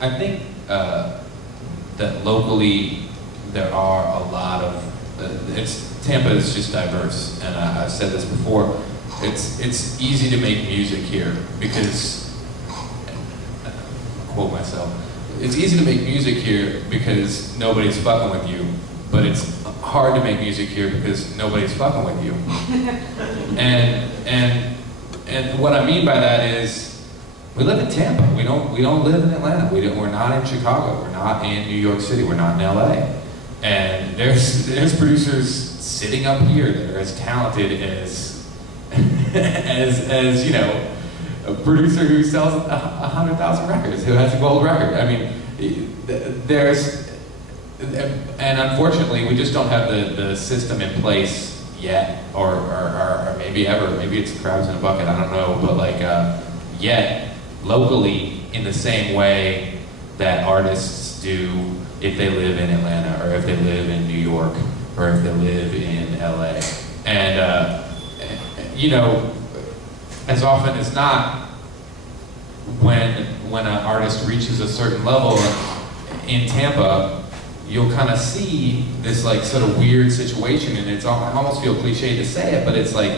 I think that locally there are a lot of Tampa is just diverse, and I've said this before. It's easy to make music here because, quote myself, it's easy to make music here because nobody's fucking with you, but it's hard to make music here because nobody's fucking with you. and what I mean by that is, we live in Tampa. We don't live in Atlanta. We're not in Chicago. We're not in New York City. We're not in LA. And there's producers sitting up here that are as talented as as you know, a producer who sells 100,000 records, who has a gold record. I mean, and unfortunately, we just don't have the system in place yet, or maybe ever. Maybe it's crabs in a bucket. I don't know, but like yet locally in the same way that artists do if they live in Atlanta, or if they live in New York, or if they live in LA. And you know, as often as not, when an artist reaches a certain level in Tampa, you'll kind of see this like sort of weird situation, and it's I almost feel cliche to say it, but it's like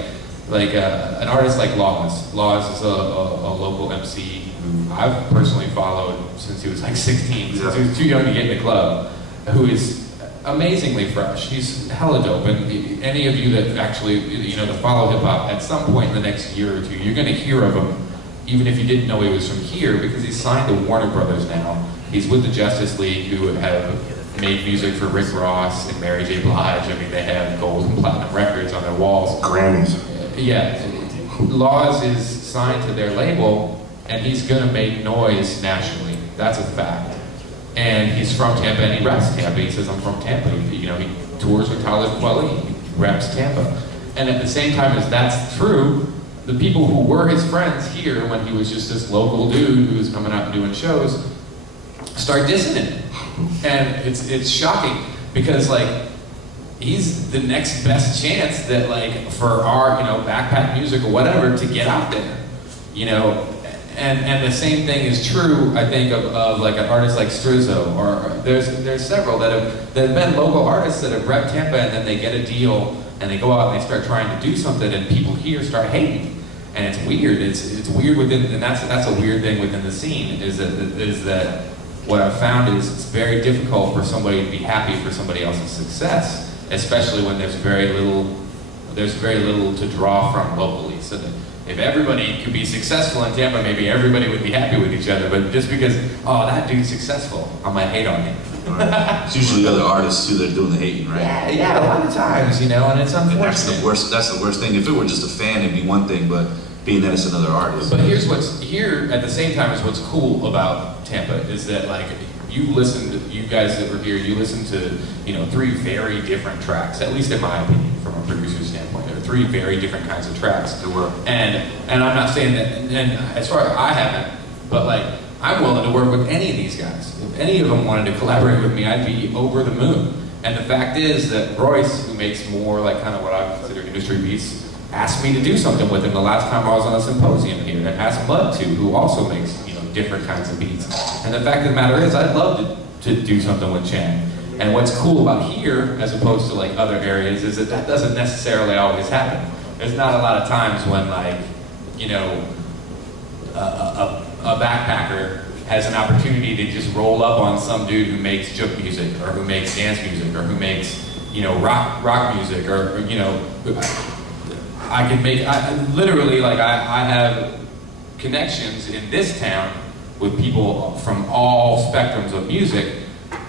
an artist like Laws. Laws is a local MC who I've personally followed since he was like 16, since he was too young to get in the club, who is amazingly fresh. He's hella dope, and any of you that actually, you know, that follow hip hop, at some point in the next year or two, you're going to hear of him, even if you didn't know he was from here, because he's signed to Warner Brothers now. He's with the Justice League, who have made music for Rick Ross and Mary J. Blige. I mean, they have gold and platinum records on their walls. Grammys. Yeah. Laws is signed to their label, and he's going to make noise nationally. That's a fact. And he's from Tampa, and he reps Tampa. He says, I'm from Tampa. You know, he tours with Talib Kweli. He reps Tampa. And at the same time as that's true, the people who were his friends here when he was just this local dude who was coming out and doing shows start dissing him. And it's shocking, because like, he's the next best chance that like, for our, you know, backpack music or whatever, to get out there, you know. And the same thing is true, I think, of like an artist like Strizzo, or there's several that have been local artists that have repped Tampa, and then they get a deal and they go out and they start trying to do something, and people here start hating, and it's weird. It's weird within, and that's a weird thing within the scene, is that what I've found is it's very difficult for somebody to be happy for somebody else's success, especially when there's very little to draw from locally. So that if everybody could be successful in Tampa, maybe everybody would be happy with each other. But just because, oh, that dude's successful, I might hate on him. Right. It's usually other artists too that are doing the hating, right? Yeah, a lot of times, you know, and it's unfortunate. And that's the worst thing. If it were just a fan, it'd be one thing, but being that it's another artist. But here's what's here at the same time is what's cool about Tampa is that like you guys that were here, you listen to, you know, 3 very different tracks, at least in my opinion, from a producer's standpoint. There are 3 very different kinds of tracks. There were. And I'm not saying that, and as far as I haven't, but like, I'm willing to work with any of these guys. If any of them wanted to collaborate with me, I'd be over the moon. And the fact is that Royce, who makes more like kind of what I consider industry beats, asked me to do something with him the last time I was on a Symposium here, and asked Mud to, who also makes, you know, different kinds of beats. And the fact of the matter is, I'd love to do something with Chan. And what's cool about here, as opposed to like other areas, is that doesn't necessarily always happen. There's not a lot of times when like, you know, a backpacker has an opportunity to just roll up on some dude who makes juke music, or who makes dance music, or who makes, you know, rock music, or you know, I can make, literally, like, I have connections in this town with people from all spectrums of music,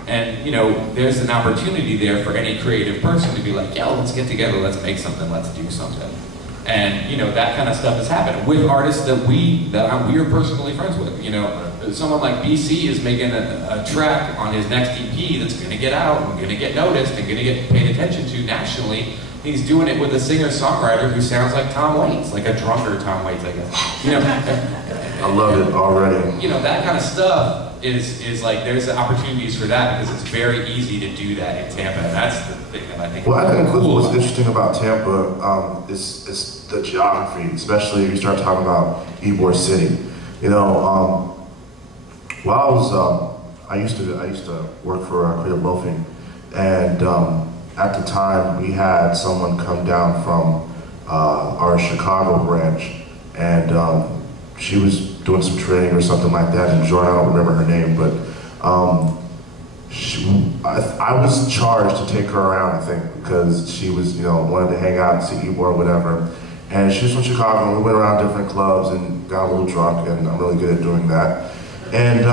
and, you know, there's an opportunity there for any creative person to be like, yo, let's get together, let's make something, let's do something. And, you know, that kind of stuff has happened with artists that we're personally friends with. You know, someone like BC is making a track on his next EP that's going to get out and going to get noticed and going to get paid attention to nationally. He's doing it with a singer-songwriter who sounds like Tom Waits, like a drunker Tom Waits, I guess. You know, I love it already. You know, that kind of stuff is like, there's opportunities for that, because it's very easy to do that in Tampa, and that's the thing that I think. Well, I think what's interesting about Tampa is the geography, especially if you start talking about Ybor City. You know, Well, I used to work for Creative Loafing, and at the time we had someone come down from our Chicago branch, and she was doing some training or something like that. And Jordan, I don't remember her name, but I was charged to take her around, I think, because she was, wanted to hang out and see Ebor or whatever. And she's from Chicago, and we went around different clubs and got a little drunk, and I'm really good at doing that. And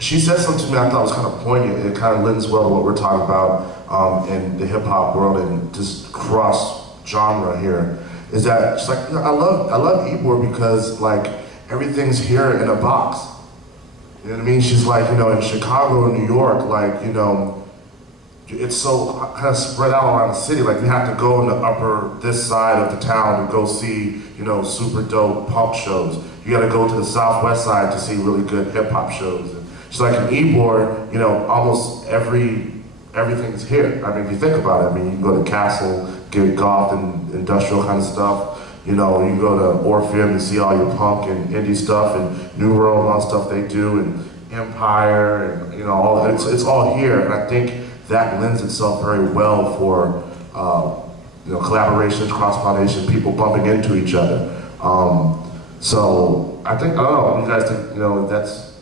she said something to me I thought was kind of poignant. It kind of lends well to what we're talking about in the hip hop world and just cross genre here. Is that she's like, I love Ebor because like everything's here in a box. You know what I mean? She's like, in Chicago and New York, like, it's so kind of spread out around the city. Like, you have to go in the this side of the town to go see, super dope punk shows. You got to go to the southwest side to see really good hip hop shows. And she's like, in Ebor, almost everything's here. I mean, if you think about it, I mean, you can go to Castle, get goth and industrial kind of stuff. You can go to Orpheum and see all your punk and indie stuff and New World and all the stuff they do and Empire and all that. It's all here, and I think that lends itself very well for collaborations, cross-pollination, people bumping into each other. So I think, I don't know, you guys think, that's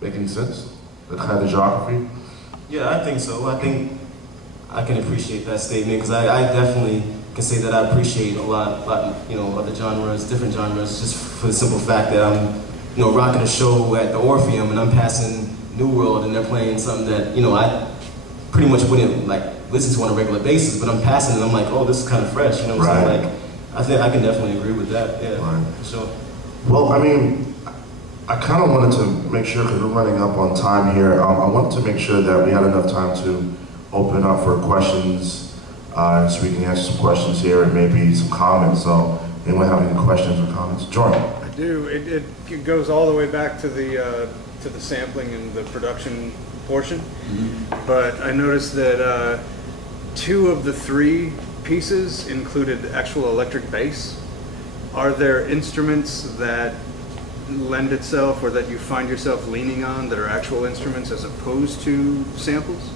making sense? The kind of geography? Yeah, I think so. I think I can appreciate that statement because I definitely can say that I appreciate a lot, other genres, different genres, just for the simple fact that I'm, rocking a show at the Orpheum and I'm passing New World and they're playing something that, I pretty much wouldn't listen to on a regular basis, but I'm passing and I'm like, oh, this is kind of fresh, So I think I can definitely agree with that, yeah, right. For sure. Well, I mean, I kind of wanted to make sure, because we're running up on time here, I wanted to make sure that we had enough time to open up for questions, so we can answer some questions here and maybe some comments. So, anyone have any questions or comments? Jordan? I do. It goes all the way back to the sampling and the production portion. Mm-hmm. But I noticed that 2 of the 3 pieces included actual electric bass. Are there instruments that lend itself or that you find yourself leaning on that are actual instruments as opposed to samples?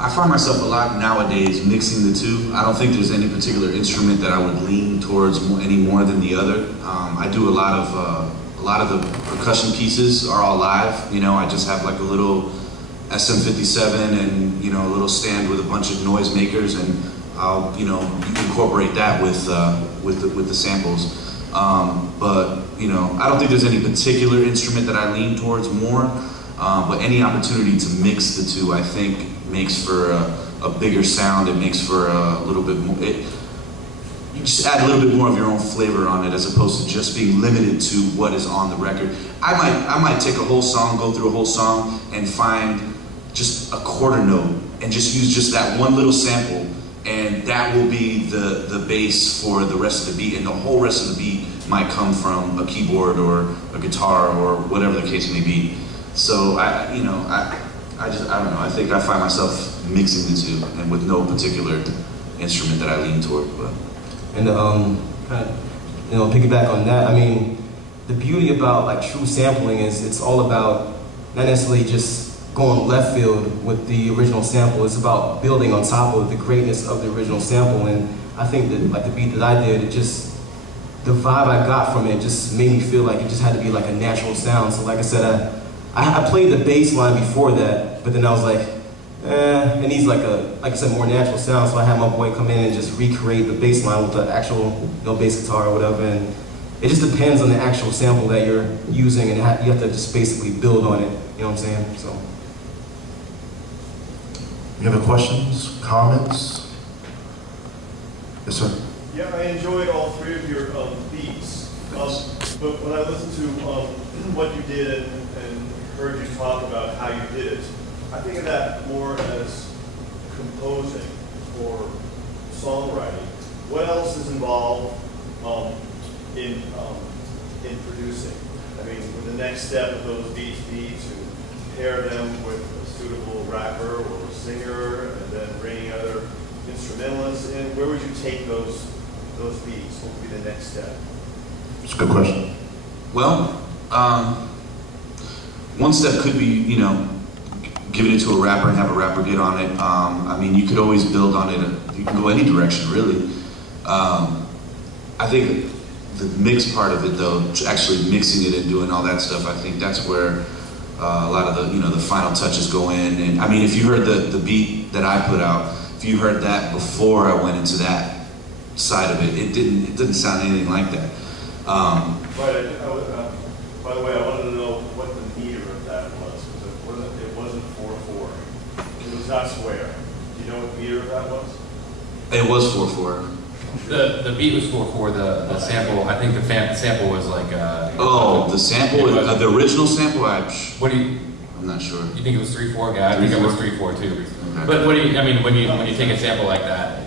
I find myself a lot nowadays mixing the two. I don't think there's any particular instrument that I would lean towards any more than the other. I do a lot of the percussion pieces are all live. I just have like a little SM57 and a little stand with a bunch of noise makers, and I'll incorporate that with the samples. But I don't think there's any particular instrument that I lean towards more. But any opportunity to mix the two, I think, makes for a bigger sound. It makes for a little bit more. You just add a little bit more of your own flavor on it, as opposed to just being limited to what is on the record. I might take a whole song, go through a whole song, and find just a quarter note, and just use just that one little sample, and that will be the base for the rest of the beat, and the whole rest of the beat might come from a keyboard or a guitar or whatever the case may be. So I don't know. I think I find myself mixing the two, and with no particular instrument that I lean toward. But. And kind of, piggyback on that. I mean, the beauty about true sampling is it's all about not necessarily just going left field with the original sample. It's about building on top of the greatness of the original sample. And I think that the beat that I did, the vibe I got from it just made me feel like it just had to be like a natural sound. So like I said, I played the bass line before that, but then I was like, it needs like I said, more natural sound. So I had my boy come in and just recreate the bass line with the actual bass guitar or whatever. And it just depends on the actual sample that you're using, and you have to just basically build on it. You know what I'm saying? So. You have any questions, comments? Yes, sir. Yeah, I enjoyed all 3 of your beats. But when I listened to what you did and heard you talk about how you did it, I think of that more as composing or songwriting. What else is involved in producing? I mean, would the next step of those beats be to pair them with a suitable rapper or singer, and then bring other instrumentalists in? Where would you take those beats? What would be the next step? It's a good question. Well, one step could be, you know, giving it to a rapper and have a rapper get on it. I mean, you could always build on it. You can go any direction, really. I think the mix part of it, though, actually mixing it and doing all that stuff, I think that's where a lot of the, you know, the final touches go in. And I mean, if you heard the beat that I put out, if you heard that before I went into that side of it, it didn't sound anything like that. By the way, I wanted to know what the meter of that was, because it wasn't 4/4. It was not square. Do you know what the meter of that was? It was 4/4. The beat was 4/4. The sample, I think the sample was like. The sample, the original sample. What do you? I'm not sure. You think it was 3/4? Yeah, I think it was 3/4 too. Okay. But what do you? I mean, when you take a sample like that,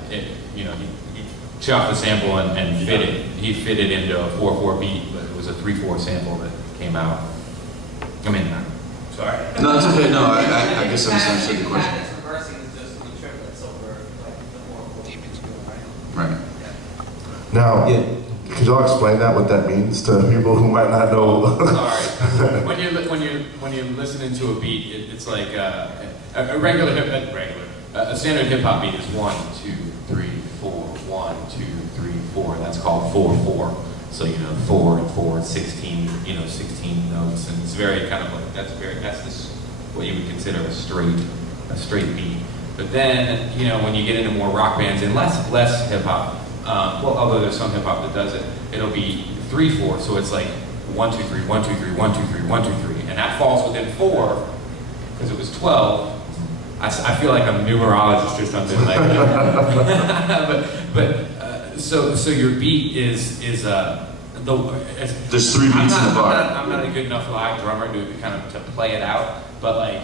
you know, you chop the sample and fit it. He fit it into a 4/4 beat, but it was a 3/4 sample that came out. I mean, sorry. No, it's okay. No, I guess I misunderstood the question. Right. Now, could y'all explain that, what that means to people who might not know? Sorry. When you're listening to a beat, it's like a standard hip hop beat is 1, 2, 3, 4, 1, 2, 3, 4. That's called 4/4. So, you know, 4 and 4, 16, you know, 16 notes, and it's very kind of like, that's what you would consider a straight beat. But then, you know, when you get into more rock bands and less hip hop, well, although there's some hip hop that does it, it'll be 3/4. So it's like 1, 2, 3, 1, 2, 3, 1, 2, 3, 1, 2, 3, and that falls within 4 because it was 12. I feel like I'm a numerologist or something like that. So your beat is there's 3 beats in the bar. I'm not a good enough live drummer to play it out, but like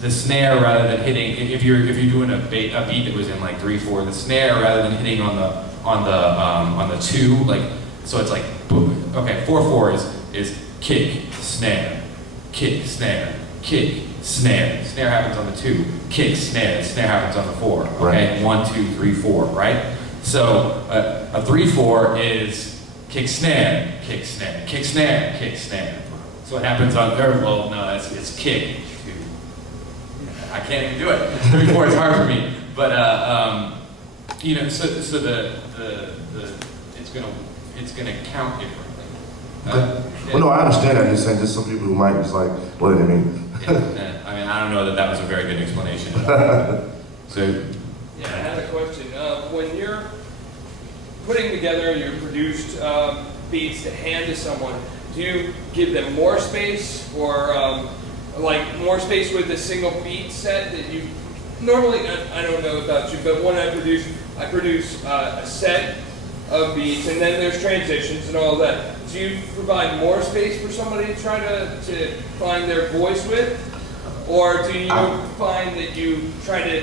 the snare, rather than hitting, if you're doing a beat that was in like 3/4, the snare, rather than hitting on the 2, like, so it's like, okay, 4/4 is kick, snare, kick, snare, kick, snare. Snare happens on the 2, kick, snare, snare happens on the 4. Okay, right. 1, 2, 3, 4, right? So a 3/4 is kick, snare, kick, snare, kick, snare, kick, snare. So it happens on third. Well, no, it's kick. I can't even do it. 3/4 is hard for me. But you know, so it's gonna count differently. Well, no, I understand that. Just saying, just some people who might just like, what do they mean? I mean, I don't know that was a very good explanation. So. Yeah, I had a question. When you're putting together your produced beats to hand to someone, do you give them more space, or like more space with a single beat set that you normally? I don't know about you, but when I produce a set of beats, and then there's transitions and all that. Do you provide more space for somebody to try to find their voice with, or do you find that you try to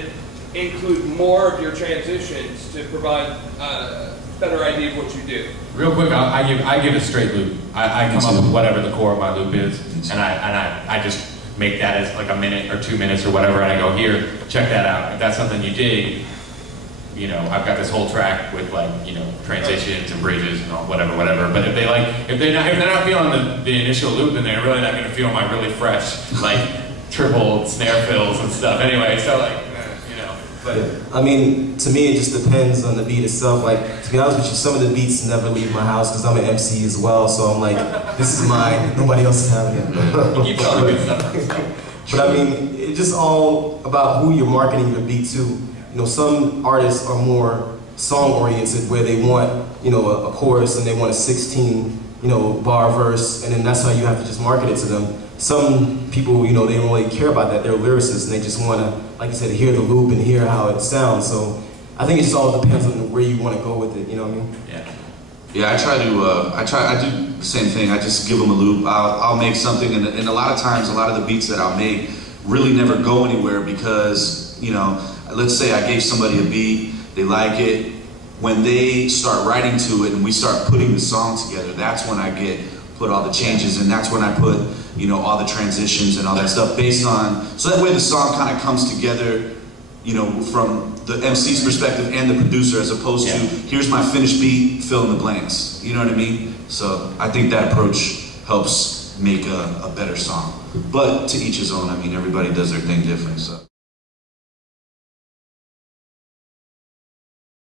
include more of your transitions to provide a better idea of what you do? Real quick, I give a straight loop. I come up with whatever the core of my loop is, and I just make that as like a minute or 2 minutes or whatever, and I go, here, check that out. If that's something you dig, you know, I've got this whole track with, like, you know, transitions and bridges and all, whatever. But if they're not feeling the initial loop, then they're really not going to feel my really fresh, like, triple snare fills and stuff. Anyway, so like, you know. But I mean, to me, it just depends on the beat itself. Like, to be honest with you, some of the beats never leave my house because I'm an MC as well. So I'm like, this is mine. Nobody else is having it. You keep all the good stuff. But I mean, it's just all about who you're marketing your beat to. You know, some artists are more song-oriented, where they want, you know, a chorus and they want a 16, you know, bar verse, and then that's how you have to just market it to them. Some people, you know, they don't really care about that. They're lyricists, and they just want to, like you said, hear the loop and hear how it sounds. So I think it just all depends on where you want to go with it. You know what I mean? Yeah. Yeah, I do the same thing. I just give them a loop. I'll make something, and a lot of times, a lot of the beats that I'll make really never go anywhere because, you know, let's say I gave somebody a beat, they like it. When they start writing to it and we start putting the song together, that's when I put all the changes, and that's when I put, you know, all the transitions and all that stuff based on, so that way the song kind of comes together, you know, from the MC's perspective and the producer, as opposed to, here's my finished beat, fill in the blanks. You know what I mean? So I think that approach helps make a better song. But to each his own. I mean, everybody does their thing different, so.